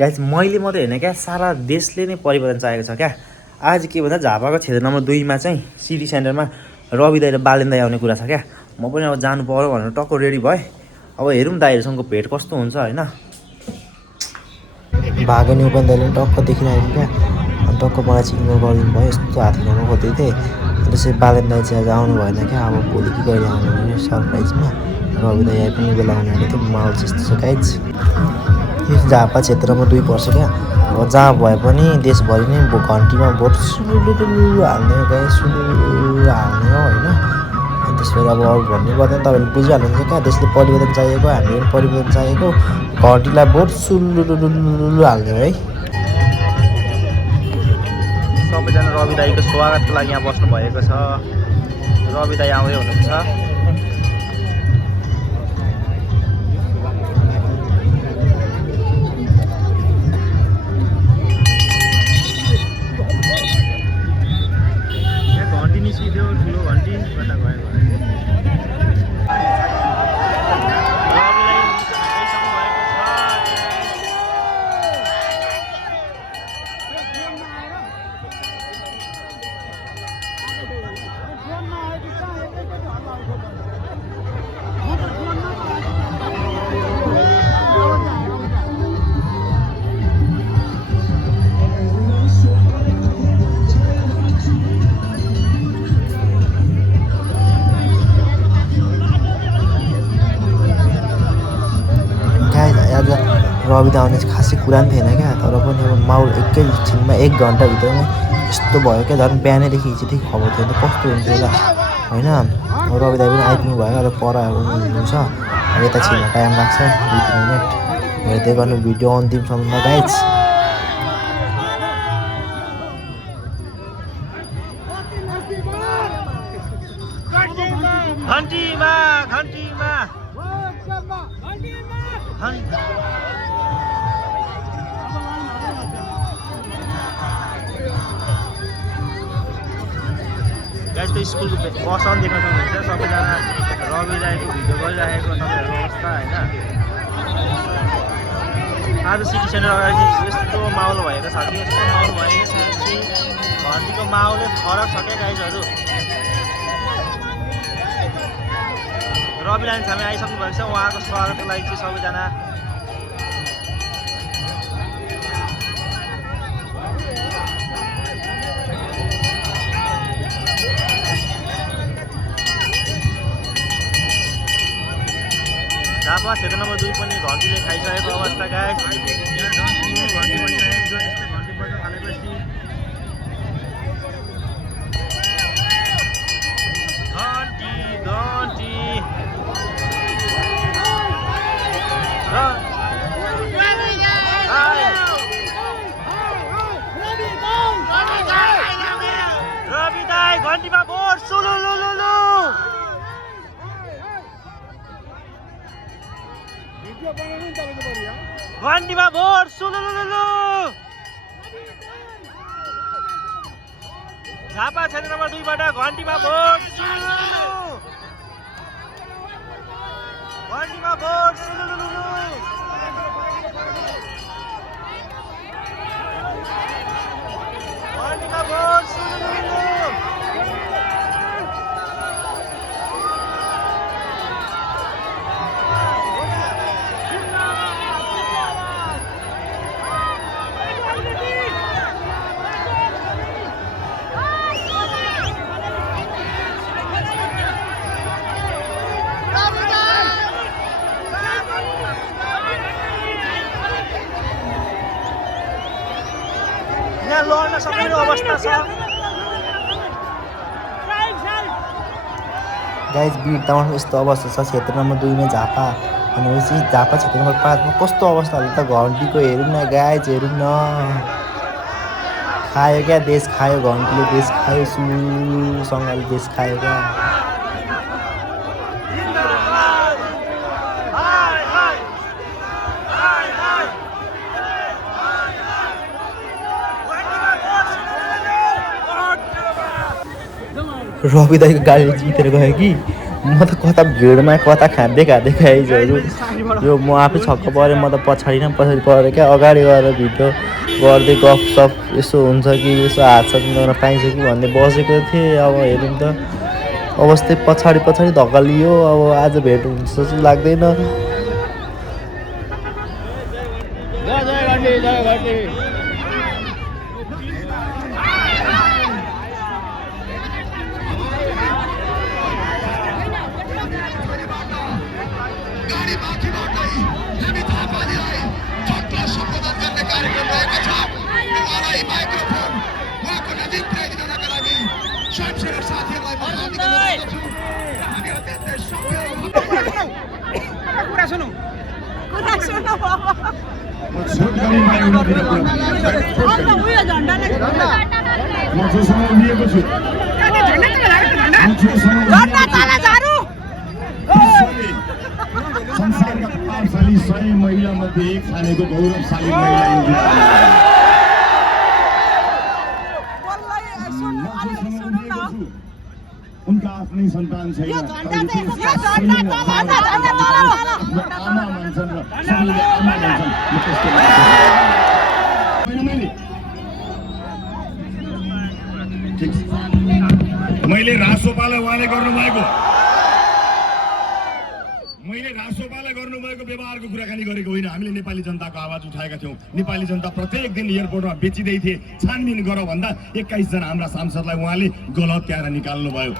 Guys मैले मात्रै होइन क्या, सारा देशले नै परिवर्तन चाहेको छ क्या। आज के भन्दा झापाको क्षेत्र नम्बर 2मा चाहिँ सिटी सेन्टरमा रवि दाइ र बालेन दाइ आउने कुरा छ क्या। म पनि अब जानु पर्यो भनेर टक्क रेडी भएँ। अब हेरौँ दाइहरूसँगको भेट कस्तो हुन्छ होइन। भागे नि उपन दाइले टक्क देखिरहेको क्या, अनि टक्क मलाई चिन्नु गरिदिनु भयो। यस्तो हात हिँडाउनु खोज्दै थिएँ। त्यसै बालेन दाइ चाहिँ आज आउनु भएन क्या। अब भोलि कि कहिले आउनु भने सरप्राइजमा रवि दाइ आइ पनि बेला आउनु आएको थियो। माहौल त्यस्तो छ गाइज। यो झापा क्षेत्रमा 2 पर्छ क्या। अब जहाँ भए पनि देशभरि नै घन्टीमा भोट सुलुलुलु हाल्ने हो गाइज, सुलुलु हाल्ने हो होइन। अनि त्यसपछि अब अरू भन्ने पर्दैन, तपाईँले बुझिहाल्नुहुन्छ क्या। देशले परिवर्तन चाहिएको, हामीले पनि परिवर्तन चाहिएको। घन्टीलाई भोट सुलुलुलु हाल्ने हो है। सबैजना रवि दाइको स्वागतको लागि यहाँ बस्नु भएको छ। रवि दाइ आउँदै हुनुहुन्छ। घन्टी निस्किदियो, ठुलो घन्टी कता गयो। रवि दाइ आउने खासै कुरा पनि थिएन क्या। तर पनि अब माहौल एकैछिनमा 1 घन्टाभित्रमै यस्तो भयो क्या। झन् बिहानैदेखि हिजोदेखि खबर थियो त कस्तो हुन्थ्यो होला होइन। अब रवि दाइ पनि आइपुग्नु भयो। अब पर हुनुहुन्छ। अब यता छिर्न टाइम लाग्छ 2-3 मिनट। हेर्दै गर्नु भिडियो अन्तिमसम्म गाइज। घन्टीमा गाइज त्यो स्कुलको बस पनि देख्न सक्नुहुन्छ। सबैजना रवि दाइको भिडियो गरिरहेको तपाईँहरूको अवस्था होइन। आज सिटी सेन्टर अगाडि यस्तो माहौल भएको छ कि यस्तो माहौल भएपछि घन्टीको माहौलै फरक छ क्या गाइजहरू। रवि लाइन छामे आइसक्नु भएको छ। उहाँको स्वागतको लागि चाहिँ सबैजना झापा क्षेत्र नम्बर 2 पनि घन्टीले खाइसकेको अवस्था गाइस। यहाँ घन्टी बजिरहेको छ। यस्तो घन्टी बज्न थालेपछि घन्टी रवि दाइ घन्टीमा भोट सुलुलुलु। घन्टीमा भोट सुलुलुलु। झापा क्षेत्र नम्बर 2 बाट घन्टीमा भोट सुलुलुलु। घन्टीमा भोट सुलुलुलु। घन्टीमा भोट सुलुलुलु। यहाँ लड्न सक्ने अवस्था छ गाइज। बिरताउन यस्तो अवस्था छ क्षेत्र नम्बर 2 मा झापा। भनेपछि झापा क्षेत्र नम्बर 5 मा कस्तो अवस्था होला त। घन्टीको हेरौँ न गाइज, हेरौँ न। खायो क्या देश, खायो घन्टीले देश खायो। सुलुलुसँगले देश खायो क्या। रवि दाइको गाडीले जितेर गयो कि म त कता भिडमा कता खाँदै आइजहरू यो म आफै छक्क परेँ म त पछाडि परेँ क्या अगाडि गएर भिडियो गर्दै गफसफ यसो हुन्छ कि यसो हातसात मिलाउन पाइन्छ कि भन्दै बसेको थिएँ अब हेरौँ त अवस्थै पछाडि धक्का लियो अब आज भेट हुन्छ जस्तो लाग्दैन संसारका प्रभावशाली 100 महिला मध्ये एक छानेको गौरवशाली महिला इन्डिया उनका आफ्नै सन्तान छैन आमा मान्छन् र सबैले आमा मान्छन् मैले रासोपालाई उहाँले गर्नुभएको व्यवहारको कुराकानी गरेको होइन हामीले नेपाली जनताको आवाज उठाएका थियौँ नेपाली जनता प्रत्येक दिन एयरपोर्टमा बेचिँदै थिए छानबिन गर भन्दा 21 जना हाम्रा सांसदलाई उहाँले गलत त्याएर निकाल्नु भयो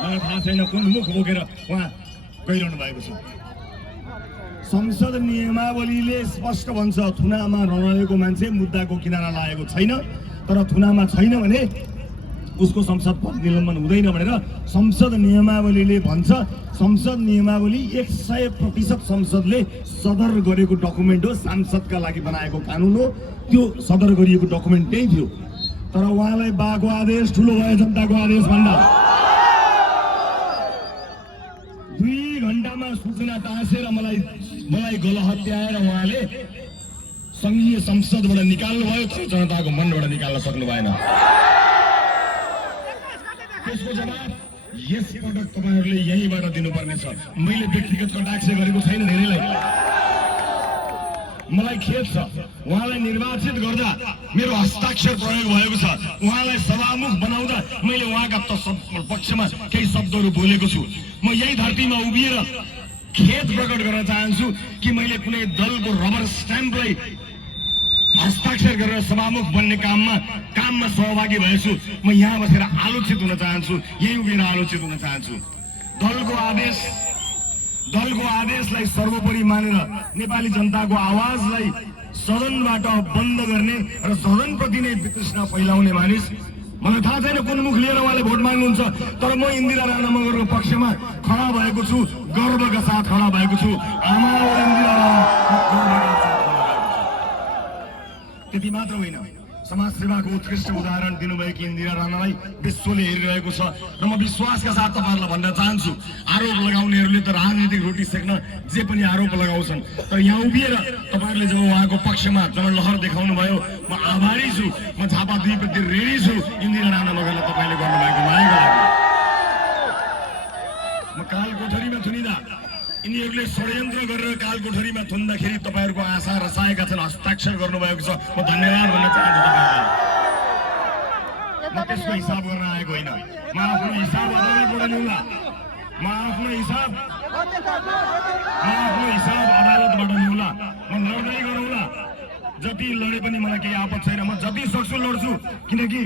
मलाई थाहा छैन कुन मुख बोकेर उहाँ गइरहनु भएको छ संसद नियमावलीले स्पष्ट भन्छ थुनामा रहेको मान्छे मुद्दाको किनारा लागेको छैन तर थुनामा छैन भने उसको संसद पद निलम्बन हुँदैन भनेर संसद नियमावलीले भन्छ संसद नियमावली 100% संसदले सदर गरेको डकुमेन्ट हो सांसदका लागि बनाएको कानुन हो त्यो सदर गरिएको डकुमेन्ट त्यही थियो तर उहाँलाई बाको आदेश ठुलो भयो जनताको आदेश भन्दा 2 घण्टामा सूचना टाँसेर मलाई गलत हत्याएर उहाँले संघीय संसदबाट निकाल्नु भयो तर जनताको मनबाट निकाल्न सक्नु भएन त्यसको जवाब यस पटक तपाईहरुले यहीबाट दिनुपर्ने छ मैले व्यक्तिगत कटाक्ष गरेको छैन धेरैलाई मलाई खेद छ उहाँलाई निर्वाचित गर्दा मेरो हस्ताक्षर प्रयोग भएको छ उहाँलाई सभामुख बनाउँदा मैले उहाँका पक्षमा केही शब्दहरू बोलेको छु म यही धरतीमा उभिएर खेद प्रकट गर्न चाहन्छु कि मैले कुनै दलको रबर स्ट्याम्पलाई हस्ताक्षर गरेर सभामुख बन्ने काममा सहभागी भएछु म यहाँ बसेर आलोचित हुन चाहन्छु यही उभिएर आलोचित हुन चाहन्छु दलको आदेशलाई सर्वोपरि मानेर नेपाली जनताको आवाजलाई सदनबाट बन्द गर्ने र सदनप्रति नै वितृष्णा फैलाउने मानिस मलाई थाहा छैन कुन मुख लिएर उहाँले भोट माग्नुहुन्छ तर म इन्दिरा राणा मगरको पक्षमा खडा भएको छु गर्वका साथ खडा भएको छु आमा इन्दिरा राणा त्यति मात्र होइन समाज सेवाको उत्कृष्ट उदाहरण दिनुभएकी इन्दिरा राणालाई विश्वले हेरिरहेको छ र म विश्वासका साथ तपाईहरुलाई भन्न चाहन्छु आरोप लगाउनेहरूले त राजनीतिक रोटी सेक्न जे पनि आरोप लगाउँछन् तर यहाँ उभिएर तपाईहरुले जब उहाँको पक्षमा जनलहर देखाउनु भयो म आभारी छु म झापा 2 प्रति रेडी छु इन्दिरा राणा मगरले तपाईले गर्नुभएको मायाको लागि म कालकोठरीमा थुनिदा यिनीहरूले षड्यन्त्र गरेर कालकोठरीमा थुन्दाखेरि तपाईहरुको आशा रसाएका छन् हस्ताक्षर गर्नुभएको छ म धन्यवाद भन्न चाहन्छु तपाईहरुलाई म त्यसको हिसाब गर्न आएको होइन म आफ्नो हिसाब अदालतबाट लिउँला म आफ्नो हिसाब अदालतबाट लिउँला म लड्दै गरौँला जति लडे पनि मलाई केही आपत छैन म जति सक्छु लड्छु किनकि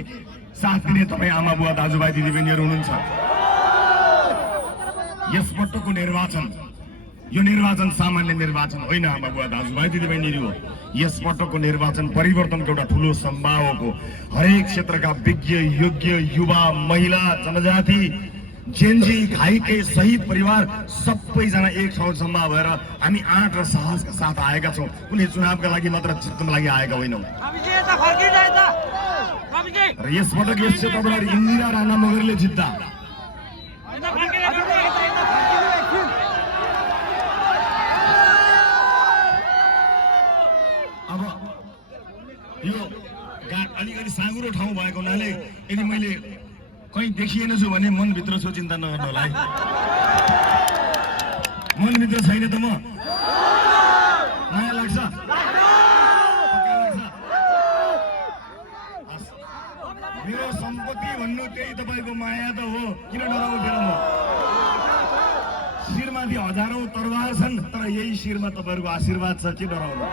साथ दिने तपाई आमा बुवा दाजुभाइ दिदीबहिनीहरू हुनुहुन्छ यस पटकको यो निर्वाचन सामान्य निर्वाचन होइन आमा बुवा दाजुभाइ दिदीबहिनीहरू हो यस पटकको निर्वाचन परिवर्तनको एउटा ठुलो सम्भावको हरेक क्षेत्रका विज्ञ योग्य युवा महिला जनजाति जेनजी घाइते शहीद परिवार सबैजना एक ठाउँ जम्मा भएर हामी आँट र साहसका साथ आएका छौँ कुनै चुनावका लागि मात्र जित्नको लागि आएका होइनौँ र यसपटक यस क्षेत्रबाट इन्दिरा राणा मगरले जित्दा यो अलिकति साँगुरो ठाउँ भएको हुनाले यदि मैले कहीँ देखिएन छु भने मनभित्र छु चिन्ता नगर्नु होला है। मनभित्र छैन त म माया लाग्छ पक्का लाग्छ। हस्, मेरो सम्पत्ति भन्नु त्यही तपाईँको माया त हो। किन डराउ फेर म? शिरमाथि हजारौं तरवार छन् तर यही शिरमा तपाईँहरूको आशीर्वाद छ। के डराउनु?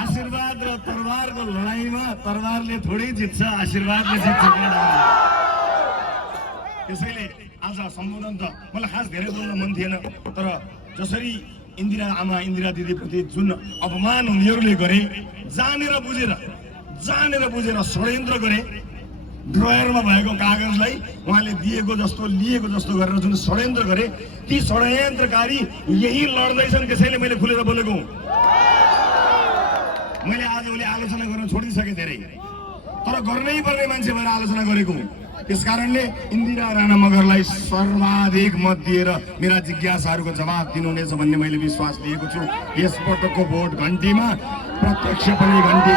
आशीर्वाद र तरवारको लडाईँमा तरवारले थोरै जित्छ, आशीर्वादले जित्छ। किन डराउनु? त्यसैले आज सम्बोधन त मलाई खास धेरै बोल्न मन थिएन, तर जसरी इन्दिरा आमा इन्दिरा दिदीप्रति जुन अपमान उनीहरूले गरे, जानेर बुझेर षड्यन्त्र गरे, ड्रयरमा भएको कागजलाई उहाँले दिएको जस्तो लिएको जस्तो गरेर जुन षड्यन्त्र गरे, ती षड्यन्त्रकारी यही लड्दैछन्। त्यसैले मैले खुलेर बोलेको हुँ। मैले आजभोलि आलोचना गर्न छोडिसकेँ धेरै, तर गर्नै पर्ने मान्छे भएर आलोचना गरेको हुँ। त्यसकारणले इन्दिरा राणा मगरलाई सर्वाधिक मत दिएर मेरा जिज्ञासाहरूको जवाब दिनुहुनेछ भन्ने मैले विश्वास लिएको छु। यस पटकको भोट घन्टीमा प्रत्यक्ष पनि घन्टी,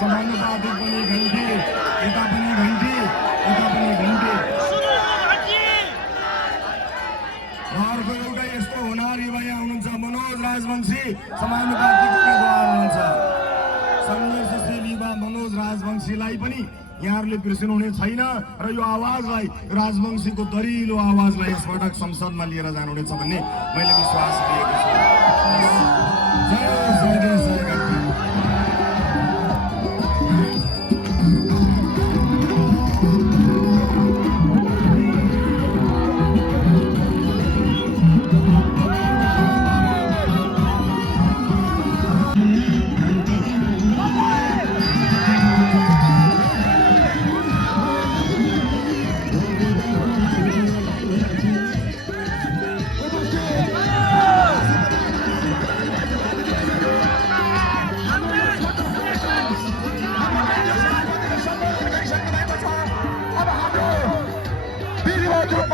समानुपातिक पनि घन्टी, यता पनि घन्टी, यता पनि घन्टी। अर्को एउटा यस्तो हुनार युवा यहाँ हुनुहुन्छ मनोज राजवंशी, समानुपातिक उम्मेदवार हुनुहुन्छ। सङ्घर्षशील युवा मनोज राजवंशीलाई पनि यहाँहरूले बिर्सिनुहुने छैन र यो आवाजलाई, राजवंशीको दरिलो आवाजलाई यसपटक संसदमा लिएर जानुहुनेछ भन्ने मैले विश्वास लिएको छु। जय देश, जय गणतन्त्र।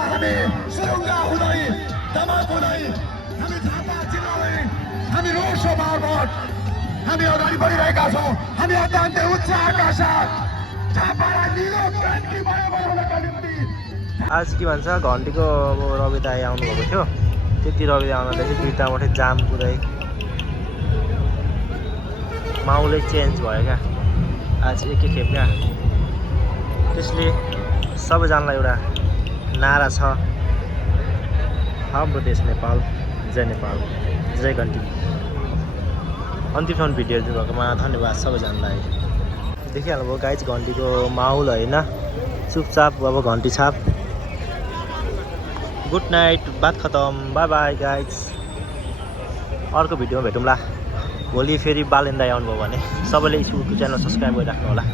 हामी सुरुङ्गा हुँदै दमक हुँदै हामी झापा जिल्लालाई हामी रोसो मार्फत हामी अगाडि बढिरहेका छौँ। हामी अत्यन्तै उच्च आकाशा झापालाई निलो क्रान्ति भयो बनाउनका निम्ति। आज के भन्छ घन्टीको अब रवि दाइ आउनुभएको थियो, त्यति रवि आउनाले चाहिँ दुईवटा मात्रै जाम पुरै माउलै चेन्ज भयो क्या आज एकखेप क्या। त्यसले सबैजनालाई एउटा नारा छ, हाम्रो देश नेपाल, जय नेपाल, जय घन्टी। अन्तिमसम्म भिडियो दिनुभएकोमा धन्यवाद सबैजनालाई। देखिहाल्नुभयो गाइज घन्टीको माहौल होइन, चुपचाप अब घन्टी छाप। गुड नाइट, बात खतम, बाई बाई गाइज। अर्को भिडियोमा भेटौँला। भोलि फेरि बालेन दाइ आउनुभयो भने सबैले स्कुलको च्यानल सब्सक्राइब गरिराख्नु होला।